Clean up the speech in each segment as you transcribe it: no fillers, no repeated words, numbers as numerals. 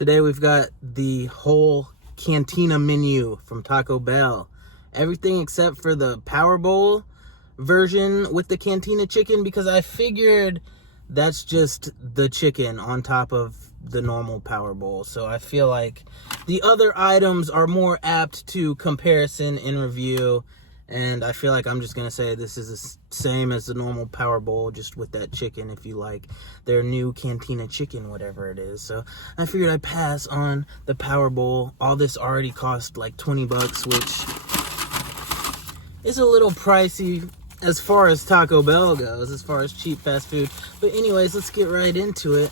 Today we've got the whole Cantina menu from Taco Bell. Everything except for the Power Bowl version with the Cantina chicken, because I figured that's just the chicken on top of the normal Power Bowl. So I feel like the other items are more apt to comparison in review. And I feel like I'm just going to say this is the same as the normal Power Bowl, just with that chicken, if you like their new Cantina chicken, whatever it is. So I figured I'd pass on the Power Bowl. All this already cost like 20 bucks, which is a little pricey as far as Taco Bell goes, as far as cheap fast food. But anyways, let's get right into it.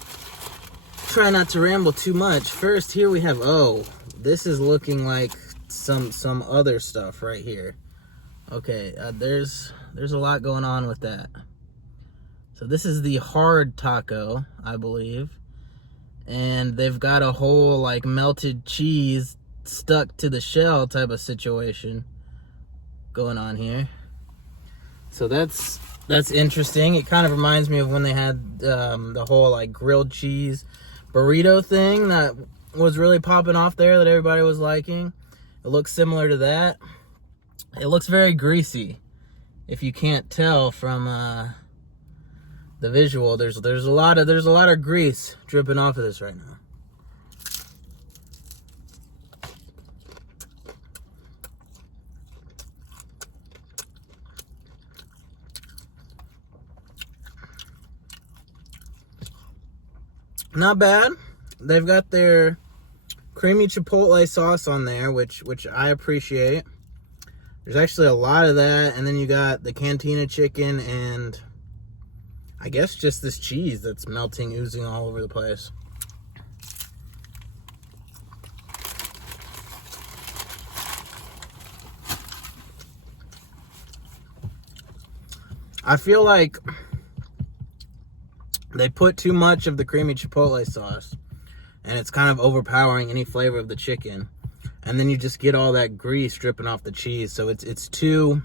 Try not to ramble too much. First, here we have, this is looking like some other stuff right here. Okay, there's a lot going on with that. So this is the hard taco, I believe. And they've got a whole like melted cheese stuck to the shell type of situation going on here. So that's interesting. It kind of reminds me of when they had the whole like grilled cheese burrito thing that was really popping off there that everybody was liking. It looks similar to that. It looks very greasy. If you can't tell from the visual, there's a lot of grease dripping off of this right now. Not bad. They've got their creamy chipotle sauce on there, which I appreciate. There's actually a lot of that, and then you got the Cantina chicken and I guess just this cheese that's melting, oozing all over the place. I feel like they put too much of the creamy chipotle sauce, and it's kind of overpowering any flavor of the chicken. And then you just get all that grease dripping off the cheese. So it's too,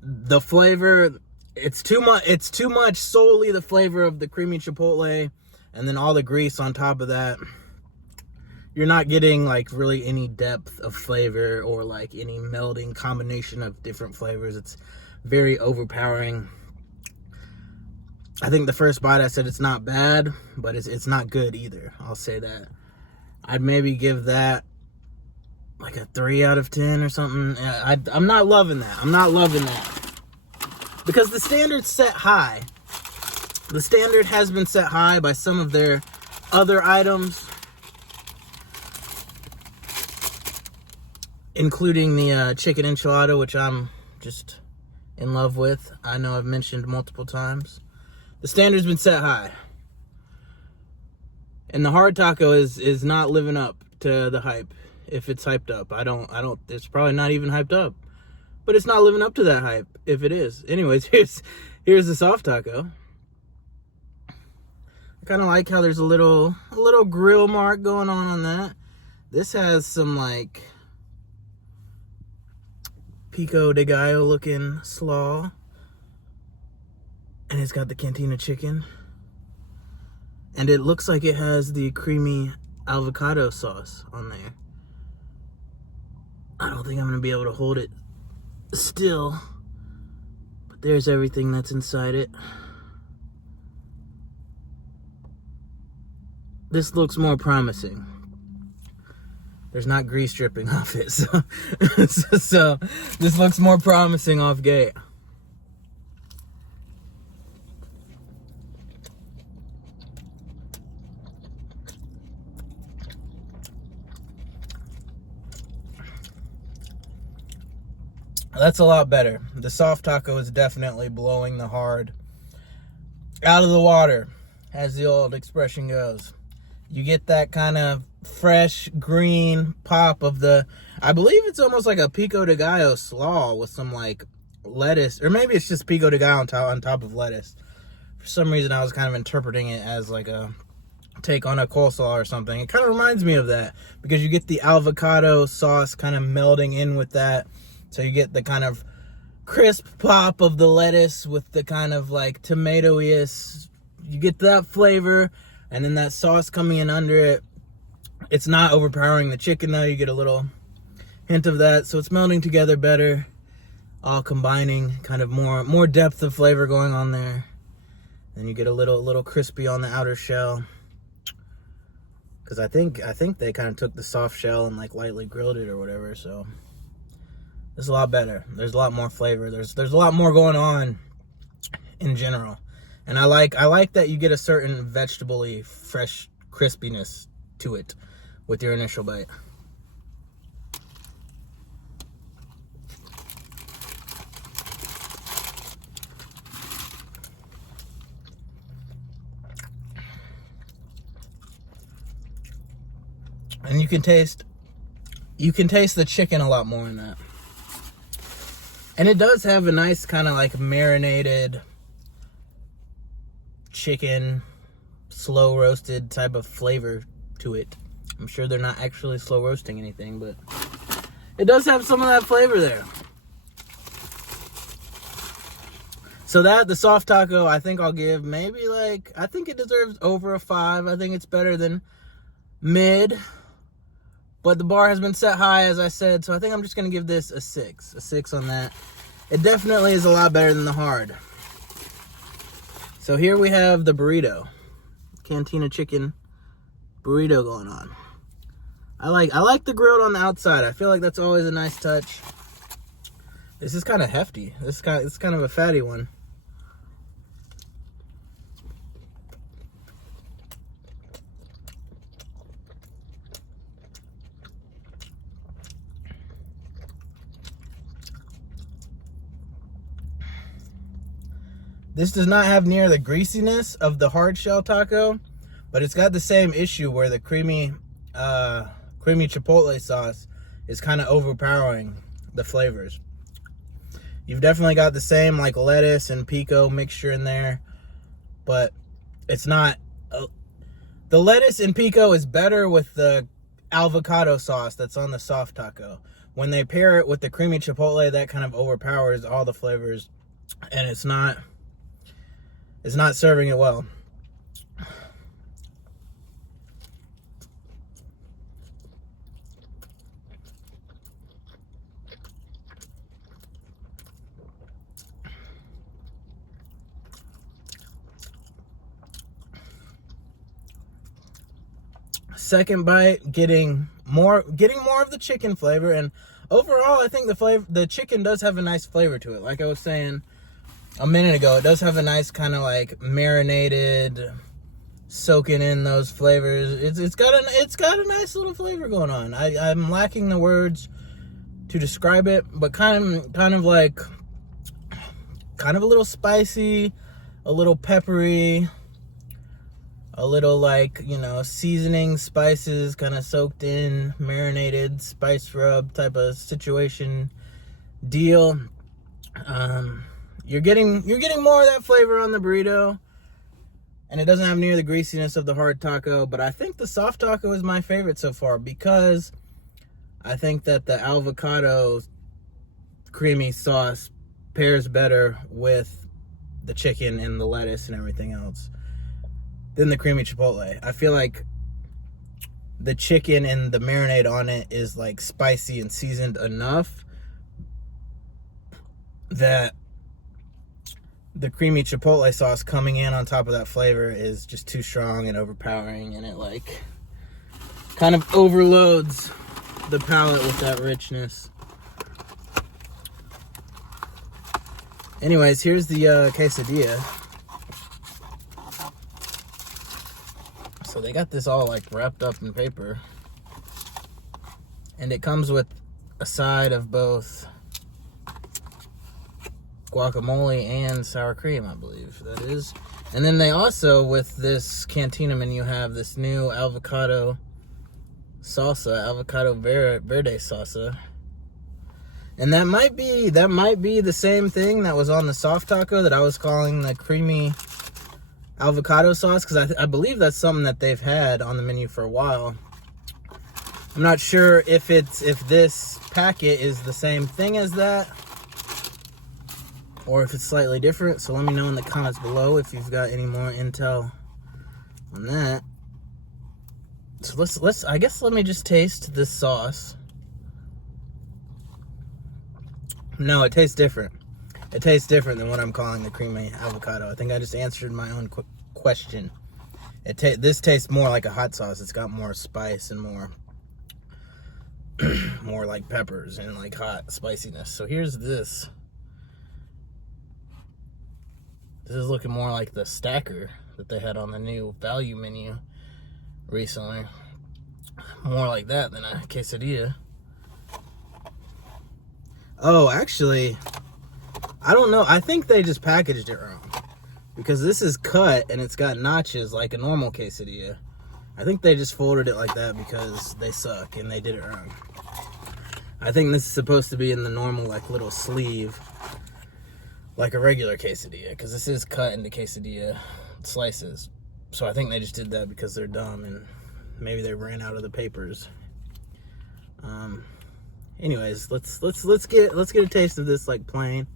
the flavor, it's too much solely the flavor of the creamy chipotle, and then all the grease on top of that. You're not getting like really any depth of flavor or like any melding combination of different flavors. It's very overpowering. I think the first bite I said it's not bad, but it's not good either. I'll say that. I'd maybe give that like a 3 out of 10 or something. I'm not loving that. I'm not loving that. Because the standard's set high. The standard has been set high by some of their other items, including the chicken enchilada, which I'm just in love with. I know I've mentioned multiple times. The standard's been set high. And the hard taco is not living up to the hype. If it's hyped up, I don't, it's probably not even hyped up, but it's not living up to that hype if it is. Anyways, here's the soft taco. I kind of like how there's a little grill mark going on that. This has some like pico de gallo looking slaw, and it's got the Cantina chicken. And it looks like it has the creamy avocado sauce on there. I don't think I'm going to be able to hold it still. But there's everything that's inside it. This looks more promising. There's not grease dripping off it. So this looks more promising off gate. That's a lot better. The soft taco is definitely blowing the hard out of the water, as the old expression goes. You get that kind of fresh green pop of the, I believe it's almost like a pico de gallo slaw with some like lettuce, or maybe it's just pico de gallo on top of lettuce. For some reason I was kind of interpreting it as like a take on a coleslaw or something. It kind of reminds me of that, because you get the avocado sauce kind of melding in with that. So you get the kind of crisp pop of the lettuce with the kind of like tomatoey, you get that flavor And then that sauce coming in under it, it's not overpowering the chicken though. You get a little hint of that, so it's melding together better, all combining, kind of more depth of flavor going on there. Then you get a little crispy on the outer shell, because I think they kind of took the soft shell and like lightly grilled it or whatever. So it's a lot better. There's a lot more flavor. There's a lot more going on in general, and I like that you get a certain vegetable-y, fresh crispiness to it with your initial bite. And you can taste the chicken a lot more in that. And it does have a nice kind of like marinated chicken, slow roasted type of flavor to it. I'm sure they're not actually slow roasting anything, but it does have some of that flavor there. So the soft taco, I think I'll give maybe like, I think it deserves over a 5. I think it's better than mid. But the bar has been set high, as I said, so I think I'm just going to give this a 6. A 6 on that. It definitely is a lot better than the hard. So here we have the burrito. Cantina chicken burrito going on. I like the grilled on the outside. I feel like that's always a nice touch. This is kind of hefty. It's kind of a fatty one. This does not have near the greasiness of the hard shell taco, but it's got the same issue where the creamy chipotle sauce is kind of overpowering the flavors. You've definitely got the same like lettuce and pico mixture in there, but it's not. The lettuce and pico is better with the avocado sauce that's on the soft taco. When they pair it with the creamy chipotle, that kind of overpowers all the flavors, and it's not serving it well. Second bite, getting more of the chicken flavor, and overall I think the chicken does have a nice flavor to it. Like I was saying a minute ago, it does have a nice kind of like marinated, soaking in those flavors. It's got a nice little flavor going on. I'm lacking the words to describe it, but kind of a little spicy, a little peppery, a little like, seasoning, spices kind of soaked in, marinated, spice rub type of situation deal. You're getting more of that flavor on the burrito, and it doesn't have near the greasiness of the hard taco, but I think the soft taco is my favorite so far, because I think that the avocado creamy sauce pairs better with the chicken and the lettuce and everything else than the creamy chipotle. I feel like the chicken and the marinade on it is like spicy and seasoned enough that the creamy chipotle sauce coming in on top of that flavor is just too strong and overpowering, and it like kind of overloads the palate with that richness. Anyways, here's the quesadilla. So they got this all like wrapped up in paper, and it comes with a side of both guacamole and sour cream, I believe that is. And then they also, with this Cantina menu, have this new avocado salsa, avocado verde salsa. And that might be the same thing that was on the soft taco that I was calling the creamy avocado sauce, because I believe that's something that they've had on the menu for a while. I'm not sure if this packet is the same thing as that, or if it's slightly different, so let me know in the comments below if you've got any more intel on that. So let me just taste this sauce. No, it tastes different. It tastes different than what I'm calling the creamy avocado. I think I just answered my own question. This tastes more like a hot sauce. It's got more spice and more more like peppers and like hot spiciness. So here's this. This is looking more like the stacker that they had on the new value menu recently. More like that than a quesadilla. Oh, actually, I don't know. I think they just packaged it wrong. Because this is cut and it's got notches like a normal quesadilla. I think they just folded it like that because they suck and they did it wrong. I think this is supposed to be in the normal like little sleeve like a regular quesadilla, because this is cut into quesadilla slices. So I think they just did that because they're dumb and maybe they ran out of the papers. Anyways, let's get a taste of this like plain.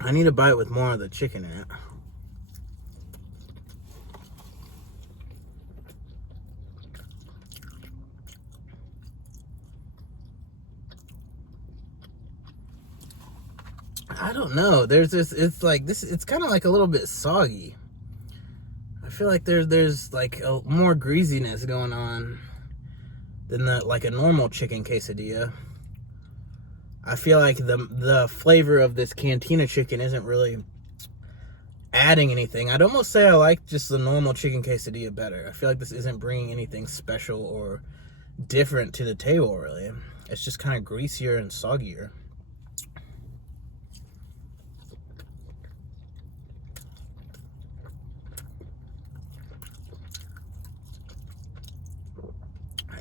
I need a bite with more of the chicken in it. I don't know. There's this. It's like this. It's kind of like a little bit soggy. I feel like there's like a more greasiness going on than like a normal chicken quesadilla. I feel like the flavor of this Cantina chicken isn't really adding anything. I'd almost say I like just the normal chicken quesadilla better. I feel like this isn't bringing anything special or different to the table, really. It's just kind of greasier and soggier.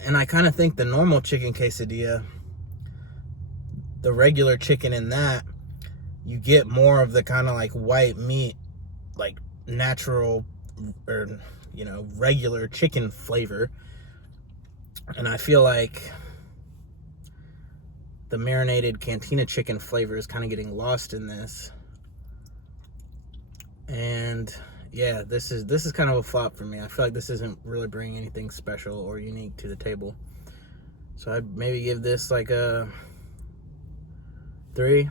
And I kind of think the normal chicken quesadilla, the regular chicken in that, you get more of the kind of like white meat, like natural or, you know, regular chicken flavor. And I feel like the marinated Cantina chicken flavor is kind of getting lost in this. And yeah, this is kind of a flop for me. I feel like this isn't really bringing anything special or unique to the table. So I'd maybe give this like a 3.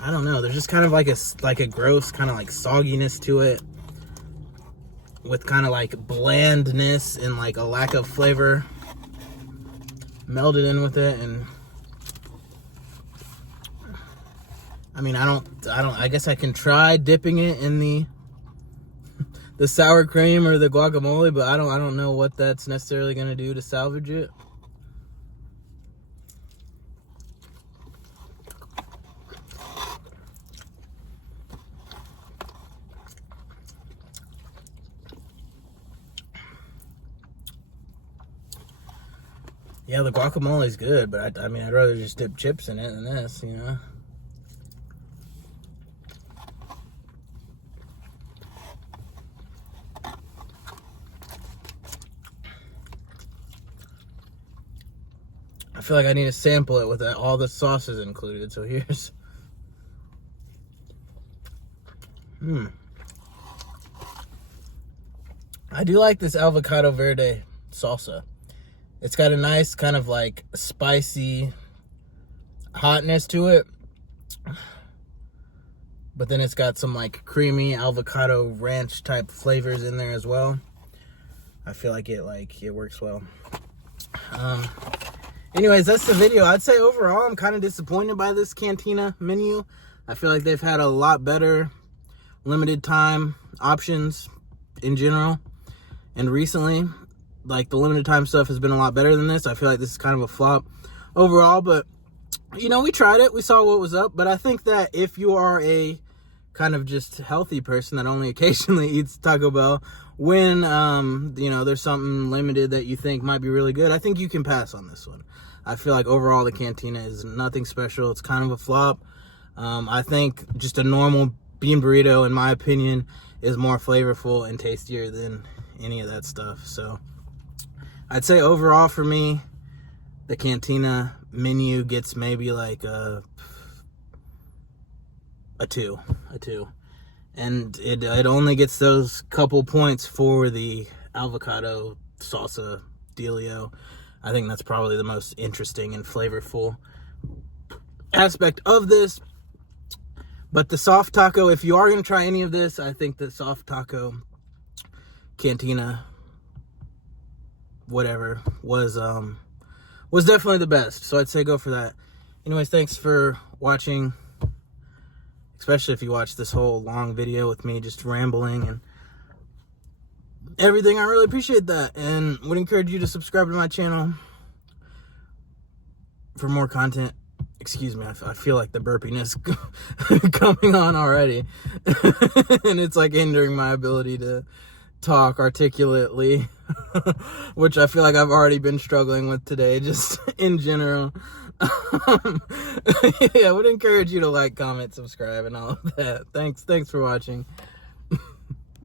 I don't know. There's just kind of like a gross kind of like sogginess to it, with kind of like blandness and like a lack of flavor melded in with it. And I mean, I guess I can try dipping it in the sour cream or the guacamole, but I don't know what that's necessarily going to do to salvage it. Yeah, the guacamole's good, but I mean, I'd rather just dip chips in it than this, you know? I feel like I need to sample it with all the sauces included, so here's... I do like this avocado verde salsa. It's got a nice kind of like spicy hotness to it, but then it's got some like creamy avocado ranch type flavors in there as well. I feel like it works well. Anyways, that's the video. I'd say overall I'm kind of disappointed by this Cantina menu. I feel like they've had a lot better limited time options in general, and recently, like, the limited time stuff has been a lot better than this. I feel like this is kind of a flop overall, but, you know, we tried it. We saw what was up. But I think that if you are a kind of just healthy person that only occasionally eats Taco Bell, when, you know, there's something limited that you think might be really good, I think you can pass on this one. I feel like overall the Cantina is nothing special. It's kind of a flop. I think just a normal bean burrito, in my opinion, is more flavorful and tastier than any of that stuff. So I'd say overall for me, the Cantina menu gets maybe like a 2. And it only gets those couple points for the avocado salsa dealio. I think that's probably the most interesting and flavorful aspect of this. But the soft taco, if you are going to try any of this, I think the soft taco Cantina whatever was definitely the best. So I'd say go for that. Anyways, thanks for watching, especially if you watched this whole long video with me just rambling and everything. I really appreciate that, and would encourage you to subscribe to my channel for more content. Excuse me, I feel like the burpiness coming on already. And it's like hindering my ability to talk articulately, which I feel like I've already been struggling with today, just in general. Yeah, I would encourage you to like, comment, subscribe, and all of that. Thanks for watching.